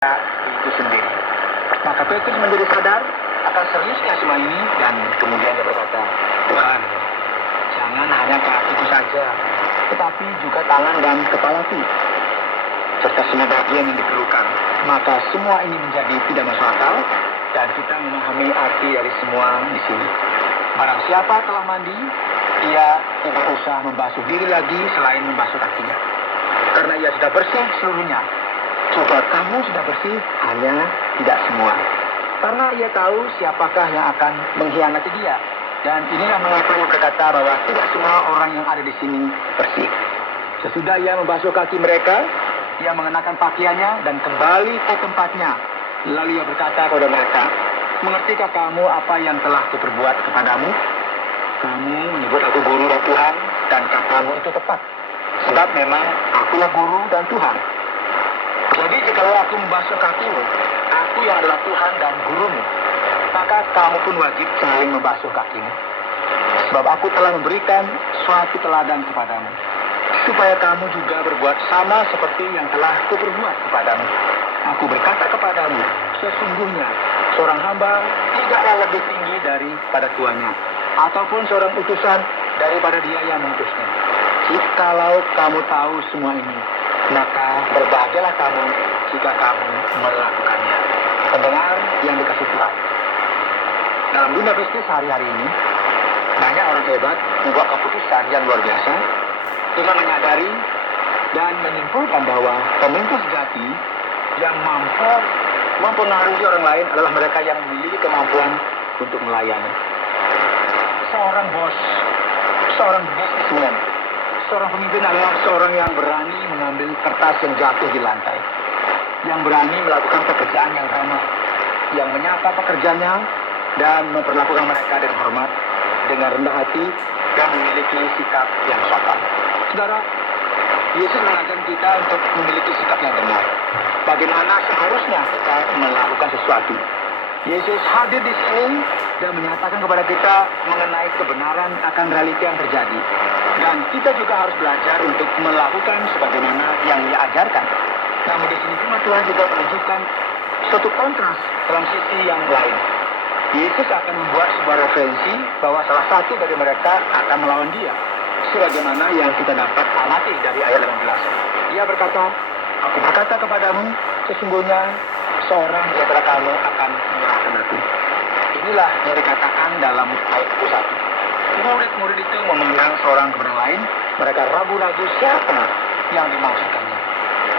itu sendiri. Maka Petrus menjadi sadar akan seriusnya semua ini dan kemudian dia berkata, Tuhan, jangan hanya kakiku saja, tetapi juga tangan dan kepalaku, serta semua bagian yang diperlukan. Maka semua ini menjadi tidak masuk akal dan kita memahami arti dari semua di sini. Barang siapa telah mandi, ia tidak usah membasuh diri lagi selain membasuh kakinya, karena ia sudah bersih seluruhnya. Coba kamu sudah bersih, hanya tidak semua. Karena ia tahu siapakah yang akan mengkhianati dia. Dan inilah mengapa ia berkata bahwa tidak semua orang yang ada di sini bersih. Sesudah ia membasuh kaki mereka, ia mengenakan pakaiannya dan kembali ke tempatnya. Lalu ia berkata kepada mereka, mengertikah kamu apa yang telah kuperbuat kepadamu? Kamu menyebut aku guru dan Tuhan, dan katamu itu tepat. Sebab memang akulah guru dan Tuhan. Jadi jikalau aku membasuh kakimu, aku yang adalah Tuhan dan gurumu, maka kamu pun wajib saling membasuh kakimu. Sebab aku telah memberikan suatu teladan kepadamu, supaya kamu juga berbuat sama seperti yang telah kuperbuat kepadamu. Aku berkata kepadamu, sesungguhnya seorang hamba tidaklah lebih tinggi daripada tuannya, ataupun seorang utusan daripada dia yang mengutusnya. Jikalau kamu tahu semua ini, maka berbahagialah kamu jika kamu melakukannya. Pendengar yang dikasihi Tuhan, dalam dunia bisnis hari-hari ini, banyak orang hebat membuat keputusan yang luar biasa dengan menyadari dan menyimpulkan bahwa pemimpin sejati yang mampu mempengaruhi orang lain adalah mereka yang memiliki kemampuan untuk melayani. Seorang bos, seorang bisnismen, seorang pemimpin adalah seorang yang berani mengambil kertas yang jatuh di lantai, yang berani melakukan pekerjaan yang ramah, yang menyapa pekerjanya dan memperlakukan mereka dengan hormat, dengan rendah hati, dan memiliki sikap yang sopan. Saudara, Yesus mengajarkan kita untuk memiliki sikap yang benar. Bagaimana seharusnya kita melakukan sesuatu. Yesus hadir di sini dan menyatakan kepada kita mengenai kebenaran akan realita yang terjadi. Dan kita juga harus belajar untuk melakukan sebagaimana yang Dia ajarkan. Namun di sini firman Tuhan juga menunjukkan suatu kontras dalam sisi yang lain. Yesus akan membuat sebuah referensi bahwa salah satu dari mereka akan melawan Dia. Sebagaimana yang kita dapat amati dari ayat 18. Dia berkata, aku berkata kepadamu, sesungguhnya seorang di antara kamu akan menyerahkan aku. Inilah yang dikatakan dalam ayat 21. Murid-murid itu memandang seorang kepada lain, mereka ragu-ragu siapa yang dimaksudkannya.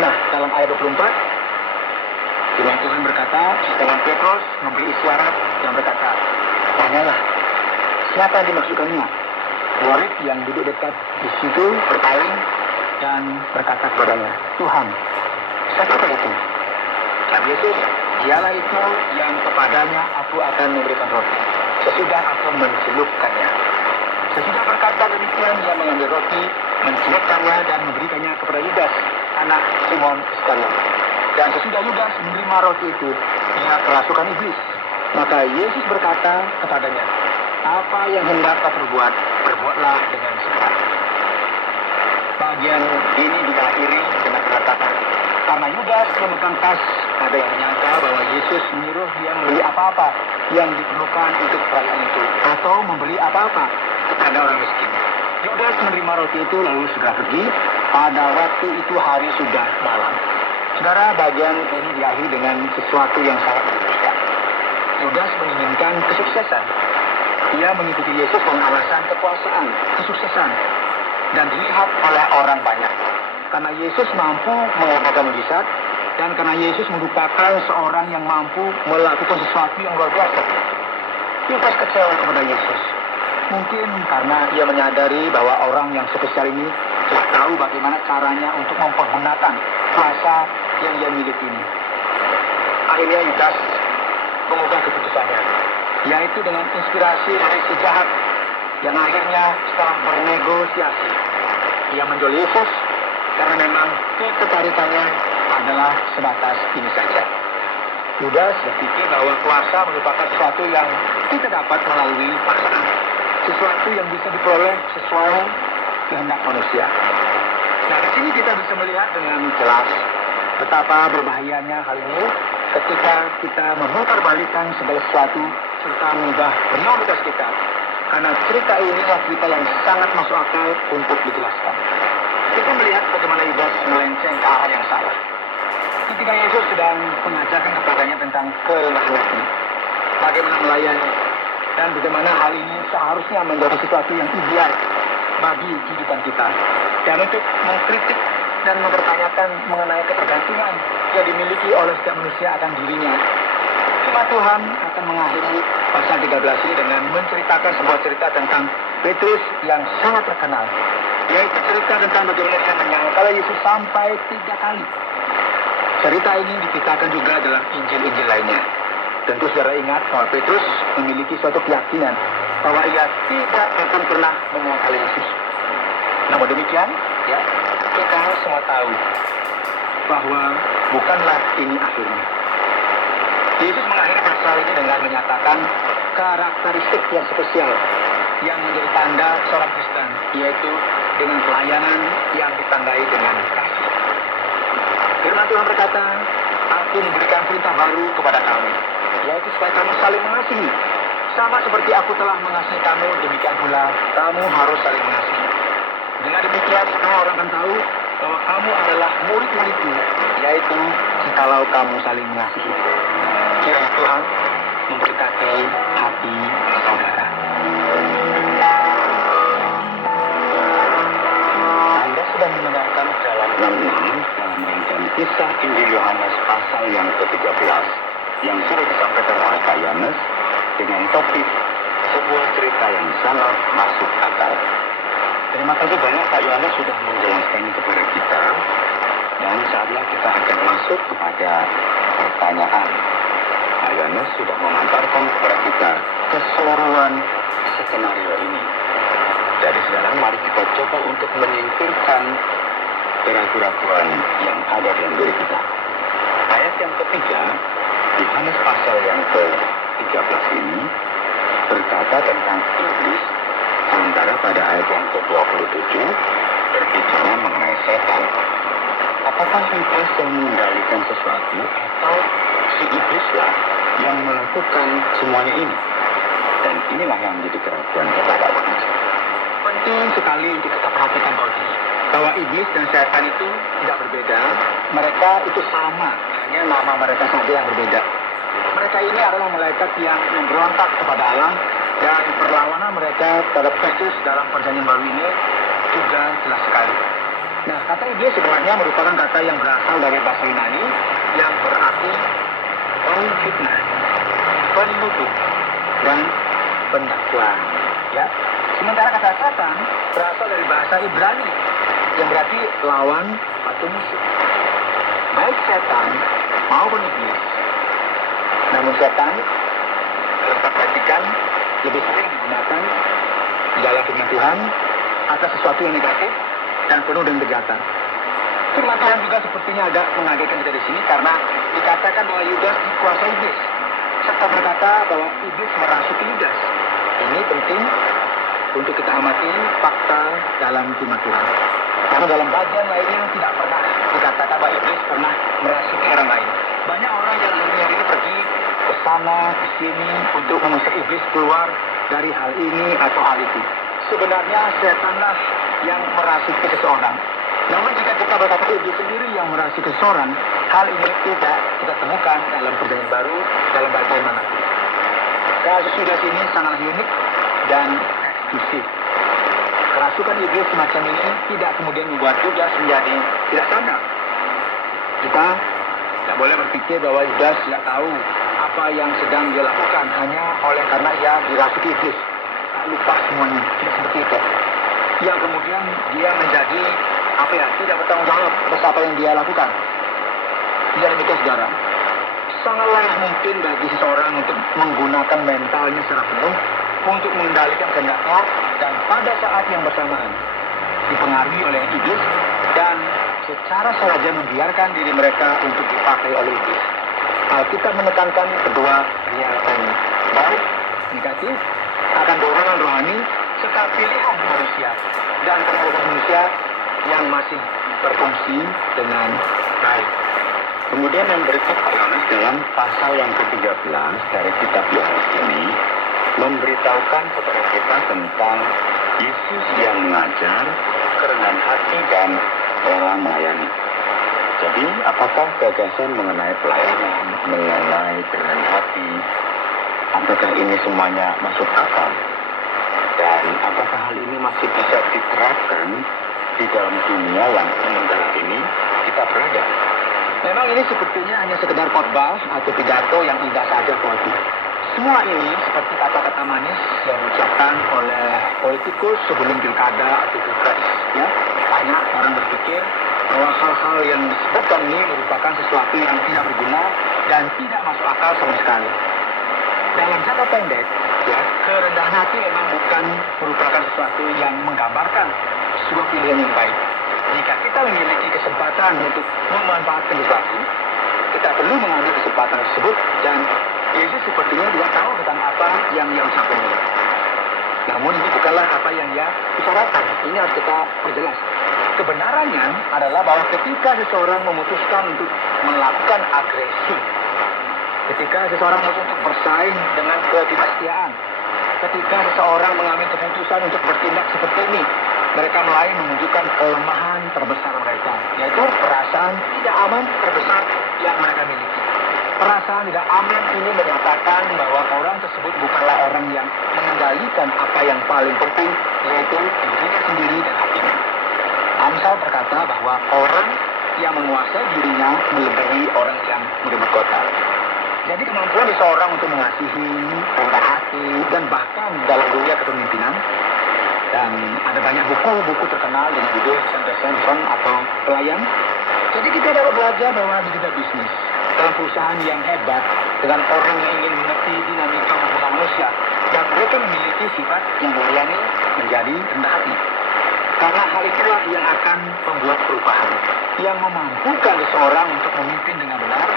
Nah, dalam ayat 24, firman Tuhan berkata, Simon Petrus memberi isyarat yang berkata, tanyalah, siapa yang dimaksudkannya? Murid yang duduk dekat di situ berpaling dan berkata kepadanya, Tuhan, siapa itu? Dan Yesus, dialah itu yang kepadanya aku akan memberikan roti, sesudah aku mencelupkannya. Sesudah berkata demikian, dia mengambil roti, mencelupkannya dan memberikannya kepada Yudas, anak Simon Iskariot. Dan sesudah Yudas menerima roti itu, ia kerasukan iblis. Maka Yesus berkata kepadanya, apa yang hendak kau perbuat, perbuatlah dengan segera. Bagian ini diakhiri dengan perkataan, karena Yudas memegang tas, ada yang menyangka bahwa Yesus menyuruh dia membeli apa-apa yang diperlukan untuk perayaan itu, atau membeli apa-apa kepada orang miskin. Yudas menerima roti itu lalu segera pergi. Pada waktu itu hari sudah malam. Saudara, bagian ini diakhiri dengan sesuatu yang sangat berbeda. Yudas menginginkan kesuksesan. Ia mengikuti Yesus dengan alasan kekuasaan, kesuksesan, dan dilihat oleh orang banyak. Karena Yesus mampu mengadakan mujizat, dan karena Yesus merupakan seorang yang mampu melakukan sesuatu yang luar biasa. Yudas kecewa kepada Yesus. Mungkin karena ia menyadari bahwa orang yang spesial ini telah tahu bagaimana caranya untuk mempergunakan kuasa yang ia miliki ini. Akhirnya Yudas mengubah keputusannya, yaitu dengan inspirasi dari si jahat yang akhirnya setelah bernegosiasi, ia menjual Yesus karena memang ketertarikannya adalah sebatas ini saja. Yudas berpikir bahwa kuasa merupakan sesuatu yang tidak dapat melalui paksaan, sesuatu yang bisa diperoleh sesuai kehendak manusia. Nah, di sini kita bisa melihat dengan jelas Betapa berbahayanya hal ini ketika kita memutarbalikkan segala sesuatu serta mengubah prioritas kita. Karena cerita ini adalah cerita yang sangat masuk akal untuk dijelaskan. Kita melihat bagaimana Yudas melenceng ke arah yang salah. Ketika Yesus sedang mengajarkan kepadanya tentang kerelaan hati, bagaimana melayani, dan bagaimana hal ini seharusnya menjadi sesuatu yang ideal bagi kehidupan kita. Dan untuk mengkritik dan mempertanyakan mengenai ketergantungan yang dimiliki oleh setiap manusia akan dirinya. Firman Tuhan akan mengakhiri pasal 13 ini dengan menceritakan sebuah cerita tentang Petrus yang sangat terkenal. Yaitu cerita tentang bagaimana dia menyangkal Yesus sampai 3 kali. Cerita ini diceritakan juga dalam Injil-Injil lainnya. Tentu saudara ingat bahwa Petrus memiliki suatu keyakinan bahwa ia tidak akan pernah menyangkal Yesus. Namun demikian, ya, kita semua tahu bahwa bukanlah ini akhirnya. Yesus mengakhiri pasal ini dengan menyatakan karakteristik yang spesial yang menjadi tanda seorang Kristen, yaitu dengan pelayanan yang ditandai dengan kasih. Firman Tuhan berkata, "Aku memberikan perintah baru kepada kamu, yaitu supaya kamu saling mengasihi. Sama seperti aku telah mengasihi kamu, demikian pula kamu harus saling mengasihi. Dengan demikian, semua orang akan tahu bahwa kamu adalah murid-muridku, yaitu jikalau kamu saling mengasihi." Kiranya Tuhan memberkati hati saudara. Anda sedang mendengarkan dalam 66 dalam rangkaian kisah Injil Yohanes pasal yang ke-13 yang sudah disampaikan oleh Kak Yohanes dengan topik sebuah cerita yang sangat masuk akal. Terima kasih banyak Kak Yohanes sudah menjelaskan ini kepada kita, dan saatnya kita akan masuk kepada pertanyaan. Kak Yohanes sudah mengantarkan kepada kita keseluruhan skenario ini. Jadi sekarang mari kita coba untuk menyimpulkan keraguan-keraguan yang ada dalam diri kita. Ayat yang ketiga, Yohanes pasal yang ke-13 ini berkata tentang iblis, sementara pada ayat yang ke-27 berbicara mengenai setan. Apakah iblis yang mengendalikan sesuatu atau si iblislah yang melakukan semuanya ini? Dan inilah yang menjadi keraguan kita dalam penting sekali untuk kita perhatikan bahwa iblis dan setan itu tidak berbeda. Mereka itu sama, hanya nama mereka saja yang berbeda. Mereka ini adalah malaikat yang memberontak kepada Allah, dan perlawanan mereka terhadap Kristus dalam perjanjian baru ini juga jelas sekali. Nah, kata iblis sebenarnya merupakan kata yang berasal dari bahasa Yunani yang berarti fitnah, penuduh, dan pendakwa. Ya. Sementara kata setan berasal dari bahasa Ibrani yang berarti lawan atau musuh. Baik setan maupun iblis. Namun setan dalam perhatikan lebih sering digunakan dalam firman Tuhan atas sesuatu yang negatif dan penuh dengan kejahatan. Firman Tuhan juga sepertinya agak mengagetkan kita di sini karena dikatakan bahwa Yudas dikuasai iblis, serta berkata bahwa iblis merasuki Yudas. Ini penting untuk kita amati fakta dalam firman Tuhan. Karena dalam bagian lainnya tidak pernah dikatakan bahwa iblis pernah merasuki orang lain. Banyak orang yang hari ini pergi ke sana, ke sini untuk mengusir iblis keluar dari hal ini atau hal itu. Sebenarnya setanlah yang merasuki seseorang. Namun jika kita berkata iblis sendiri yang merasuki seseorang, hal ini tidak kita temukan dalam perjanjian baru, dalam bagian manapun. Kasus Yudas ini sangat unik dan eksklusif. Kerasukan iblis semacam ini tidak kemudian membuat Yudas menjadi tidak sadar. Kita tidak boleh berpikir bahwa Yudas tidak tahu apa yang sedang dia lakukan hanya oleh karena ia dirasuki iblis. Lupa semuanya, tidak seperti itu. Yang kemudian dia menjadi tidak bertanggung jawab atas apa yang dia lakukan. Tidak demikian saudara. Sangatlah mungkin bagi seseorang untuk menggunakan mentalnya secara penuh untuk mengendalikan kehendaknya, dan pada saat yang bersamaan dipengaruhi oleh iblis dan secara sengaja membiarkan diri mereka untuk dipakai oleh iblis. Alkitab menekankan kedua realita ini, baik negatif akan dorongan rohani serta pilihan manusia dan kehidupan manusia yang masih berfungsi dengan baik. Kemudian yang berikut Pak Yohanes dalam pasal yang ke-13 dari kitab Yohanes ini memberitahukan kepada kita tentang Yesus yang mengajar, kerendahan hati dan rela melayani. Jadi, apakah gagasan mengenai pelayanan, mengenai kerendahan hati, apakah ini semuanya masuk akal? Dan apakah hal ini masih bisa diterapkan di dalam dunia yang sementara ini kita berada? Memang ini sepertinya hanya sekedar khotbah atau pidato yang indah saja, Tuhan. Semua ini seperti kata-kata manis yang diucapkan oleh politikus sebelum pilkada atau pilpres. Ya, banyak orang berpikir bahwa hal-hal yang disebutkan ini merupakan sesuatu yang tidak berguna dan tidak masuk akal sama sekali. Dalam jangka pendek, ya, kerendahan hati memang bukan merupakan sesuatu yang menggambarkan sebuah pilihan yang baik. Jika kita memiliki kesempatan untuk memanfaatkan sesuatu, kita perlu mengambil kesempatan tersebut dan Yesus sepertinya tidak tahu tentang apa yang ia ucapkan. Namun ini bukanlah apa yang ia bicarakan. Ini harus kita perjelas. Kebenarannya adalah bahwa ketika seseorang memutuskan untuk melakukan agresi, ketika seseorang memutuskan untuk bersaing dengan ketidaksetiaan, ketika seseorang mengambil keputusan untuk bertindak seperti ini, mereka mulai menunjukkan kelemahan terbesar mereka, yaitu perasaan tidak aman terbesar yang mereka miliki. Perasaan tidak aman ini menyatakan bahwa orang tersebut bukanlah orang yang mengendalikan apa yang paling penting, yaitu dirinya sendiri dan hatinya. Amsal berkata bahwa orang yang menguasai dirinya melebihi orang yang merebut kota. Jadi kemampuan seseorang untuk mengasihi, rendah hati, dan bahkan dalam dunia kepemimpinan. Dan ada banyak buku-buku terkenal dengan judul Samson atau pelayan. Jadi kita dapat belajar bahwa di dunia bisnis, dalam perusahaan yang hebat, dengan orang yang ingin mengerti dinamika hubungan manusia, dan mereka memiliki sifat yang melayani menjadi rendah hati. Karena hal itulah yang akan membuat perubahan, yang memampukan seseorang untuk memimpin dengan benar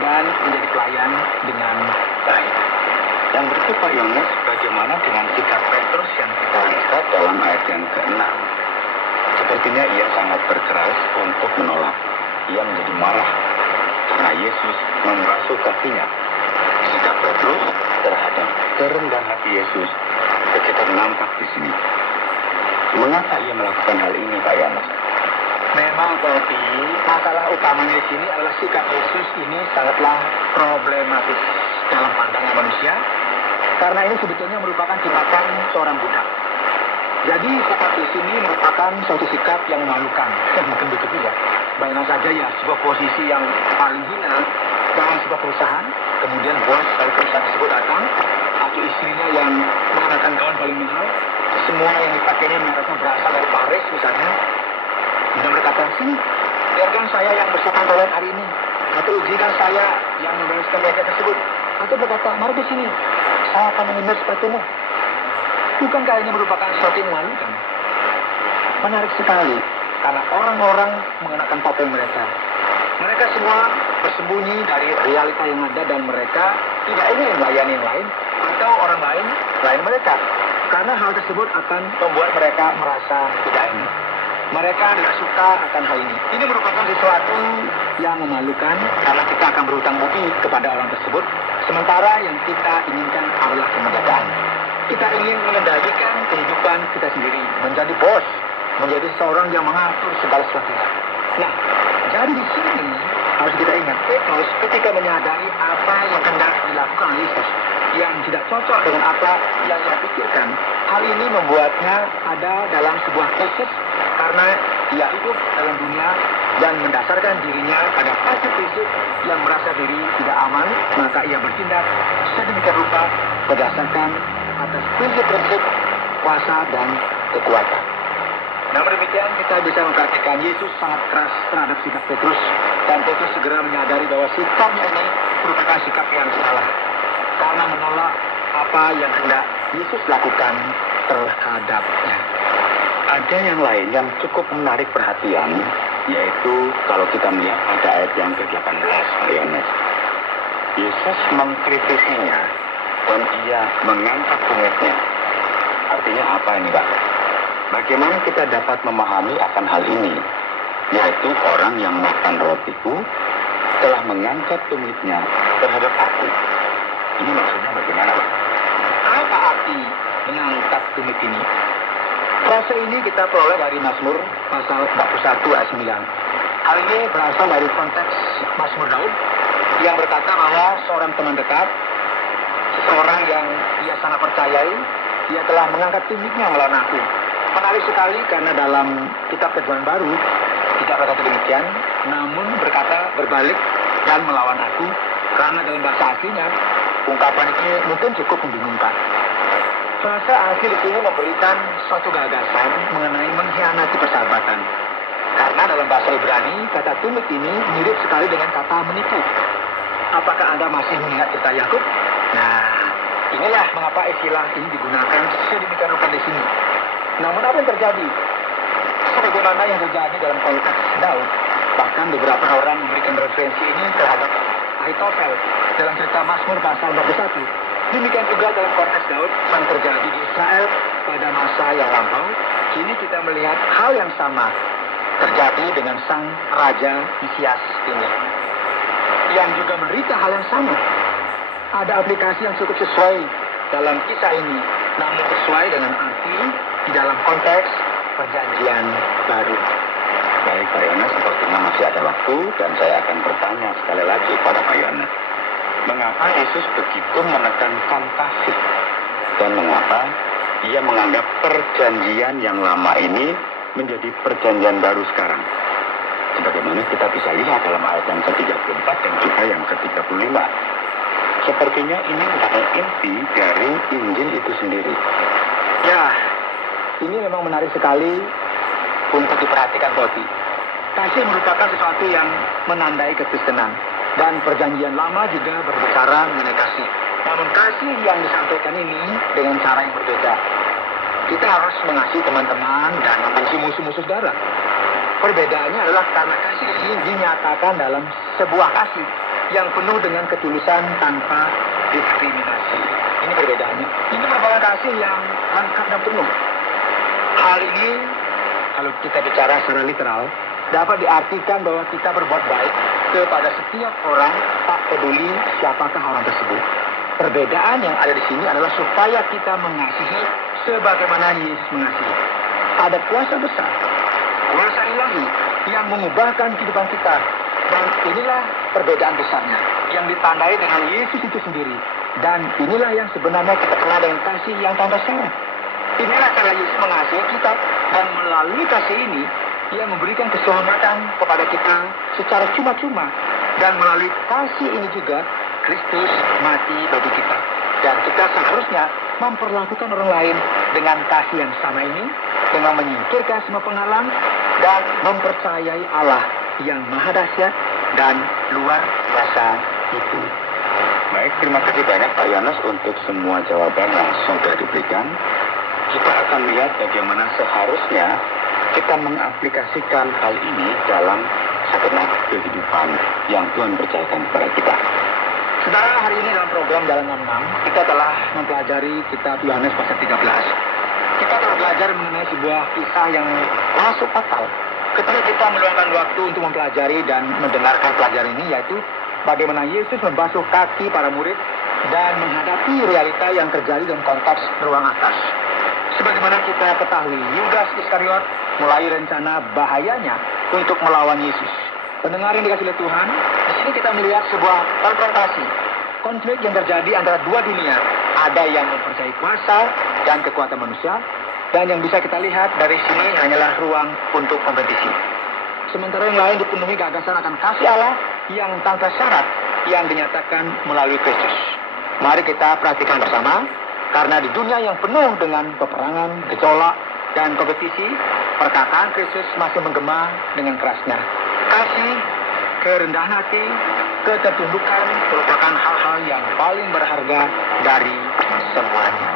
dan menjadi pelayan dengan baik. Yang berikut Pak Yohanes, bagaimana dengan sikap Petrus yang kita lihat dalam ayat yang ke-6? Sepertinya ia sangat berkeras untuk menolak. Ia menjadi marah karena Yesus membasuh kakinya. Sikap Petrus terhadap kerendahan hati Yesus begitu nampak di sini. Mengapa ia melakukan hal ini, Pak Yohanes? Memang tapi masalah utamanya di sini adalah sikap Yesus ini sangatlah problematis dalam pandangan manusia, karena ini sebetulnya merupakan tindakan seorang budak. Jadi sikap di sini merupakan suatu sikap yang memalukan. Mungkin begitu ya. Bayangkan saja ya, sebuah posisi yang paling hina dalam sebuah perusahaan, kemudian bos dari perusahaan tersebut datang, atau istrinya yang mengenakan gaun paling mahal, semua yang dipakainya mereka berasal dari Paris misalnya, dan berkata, sini, biarkan saya yang bersihkan toilet hari ini, atau izinkan saya yang membereskan meja tersebut, atau berkata, mari ke sini, saya akan menghindar sepatumu. Bukankah ini merupakan sesuatu yang memalukan? Menarik sekali, karena orang-orang mengenakan topeng mereka. Mereka semua bersembunyi dari realita yang ada dan mereka tidak ingin melayani yang lain atau orang lain selain mereka. Karena hal tersebut akan membuat mereka merasa tidak enak. Mereka tidak suka akan hal ini. Ini merupakan sesuatu yang memalukan karena kita akan berhutang budi kepada orang tersebut. Sementara yang kita inginkan adalah kemerdekaan. Kita ingin mengendalikan kehidupan kita sendiri, menjadi bos, menjadi seorang yang mengatur segala sesuatunya. Nah, jadi di sini harus kita ingat, Petrus ketika menyadari apa yang hendak dilakukan Yesus, yang tidak cocok dengan apa yang ia pikirkan, hal ini membuatnya ada dalam sebuah krisis karena ia hidup dalam dunia dan mendasarkan dirinya pada prinsip-prinsip yang merasa diri tidak aman, maka ia bertindak sedemikian rupa berdasarkan atas prinsip-prinsip kuasa dan kekuatan. Namun demikian kita bisa memperhatikan Yesus sangat keras terhadap sikap Petrus, dan Petrus segera menyadari bahwa sikapnya ini merupakan sikap yang salah karena menolak apa yang hendak Yesus lakukan terhadapnya. Ada yang lain yang cukup menarik perhatian, yaitu kalau kita melihat pada ayat yang ke-18, Pak Yohanes. Yesus mengkritisinya dan ia mengangkat bunganya. Artinya apa ini, Pak? Bagaimana kita dapat memahami akan hal ini? Yaitu orang yang makan rotiku telah mengangkat tumitnya terhadap aku. Ini maksudnya bagaimana, Pak? Apa arti mengangkat tumit ini? Frase ini kita peroleh dari Mazmur pasal 41 ayat 9. Hal ini berasal dari konteks Mazmur Daud yang berkata bahwa seorang teman dekat, seseorang yang ia sangat percayai, ia telah mengangkat tumitnya melawan aku. Menarik sekali karena dalam kitab Ketuhanan Baru tidak berkata demikian, namun berkata berbalik dan melawan aku, karena dalam bahasa aslinya ungkapan ini mungkin cukup membingungkan. Frase asli di sini memberikan suatu gagasan mengenai mengkhianati persahabatan. Karena dalam bahasa Ibrani, kata tumit ini mirip sekali dengan kata menipu. Apakah Anda masih mengingat cerita Yakub? Nah, inilah mengapa istilah ini digunakan sedemikian rupa di sini. Namun apa yang terjadi? Sebagaimana yang terjadi dalam konteks Daud, bahkan beberapa orang memberikan referensi ini terhadap Ahitofel dalam cerita Mazmur pasal 41. Demikian juga dalam konteks Daud yang terjadi di Israel pada masa yang lampau. Kini kita melihat hal yang sama terjadi dengan sang Raja Mesias ini, yang juga menderita hal yang sama. Ada aplikasi yang cukup sesuai dalam kisah ini, namun sesuai dengan arti di dalam konteks perjanjian baru. Baik, Pak Yohanes, sepertinya masih ada waktu dan saya akan bertanya sekali lagi pada Pak Yohanes. Mengapa Yesus begitu menekankan kasih? Dan mengapa ia menganggap perjanjian yang lama ini menjadi perjanjian baru sekarang? Sebagaimana kita bisa lihat dalam ayat yang ke-34 dan juga yang ke-35. Sepertinya ini merupakan inti dari Injil itu sendiri. Ya, ini memang menarik sekali untuk diperhatikan, Boti. Kasih merupakan sesuatu yang menandai kekristenan. Dan perjanjian lama juga berbicara mengenai kasih. Namun kasih yang disampaikan ini dengan cara yang berbeda. Kita harus mengasihi teman-teman dan membenci musuh-musuh saudara. Perbedaannya adalah karena kasih ini dinyatakan dalam sebuah kasih yang penuh dengan ketulusan tanpa diskriminasi. Ini perbedaannya. Ini merupakan kasih yang lengkap dan penuh. Hal ini, kalau kita bicara secara literal, dapat diartikan bahwa kita berbuat baik kepada setiap orang, tak peduli siapakah orang tersebut. Perbedaan yang ada di sini adalah supaya kita mengasihi sebagaimana Yesus mengasihi. Ada kuasa besar, kuasa ilahi yang mengubahkan kehidupan kita. Dan inilah perbedaan besarnya yang ditandai dengan Yesus itu sendiri. Dan inilah yang sebenarnya kita kenal dengan kasih yang tanpa syarat. Inilah cara Yesus mengasihi kita, dan melalui kasih ini ia memberikan keselamatan kepada kita secara cuma-cuma. Dan melalui kasih ini juga Kristus mati bagi kita. Dan kita seharusnya memperlakukan orang lain dengan kasih yang sama ini, dengan menyingkirkan semua penghalang dan mempercayai Allah yang maha dahsyat dan luar biasa itu. Baik, terima kasih banyak Pak Yohanes untuk semua jawaban yang sudah diberikan. Kita akan lihat bagaimana seharusnya kita mengaplikasikan hal ini dalam segenap kehidupan yang Tuhan percayakan kepada kita. Saudara, hari ini dalam program Jalan 66, kita telah mempelajari kitab Yohanes pasal 13. Kita telah belajar mengenai sebuah kisah yang masuk akal. Ketika kita meluangkan waktu untuk mempelajari dan mendengarkan pelajaran ini, yaitu bagaimana Yesus membasuh kaki para murid dan menghadapi realita yang terjadi dalam konteks ruang atas. Sebagaimana kita ketahui, Yudas Iskariot mulai rencana bahayanya untuk melawan Yesus. Pendengar yang dikasihi oleh Tuhan, di sini kita melihat sebuah konfrontasi, konflik yang terjadi antara dua dunia. Ada yang mempercayai kuasa dan kekuatan manusia, dan yang bisa kita lihat dari sini hanyalah ruang untuk kompetisi. Sementara yang lain dipenuhi gagasan akan kasih Allah yang tanpa syarat yang dinyatakan melalui Kristus. Mari kita perhatikan bersama, karena di dunia yang penuh dengan peperangan, gejolak, dan kompetisi, perkataan Kristus masih menggema dengan kerasnya. Kasih, kerendahan hati, ketertundukan merupakan hal-hal yang paling berharga dari semuanya.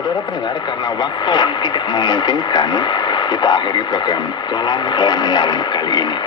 Saudara pendengar, karena waktu yang tidak memungkinkan, kita akhiri program Jalan 66 kali ini.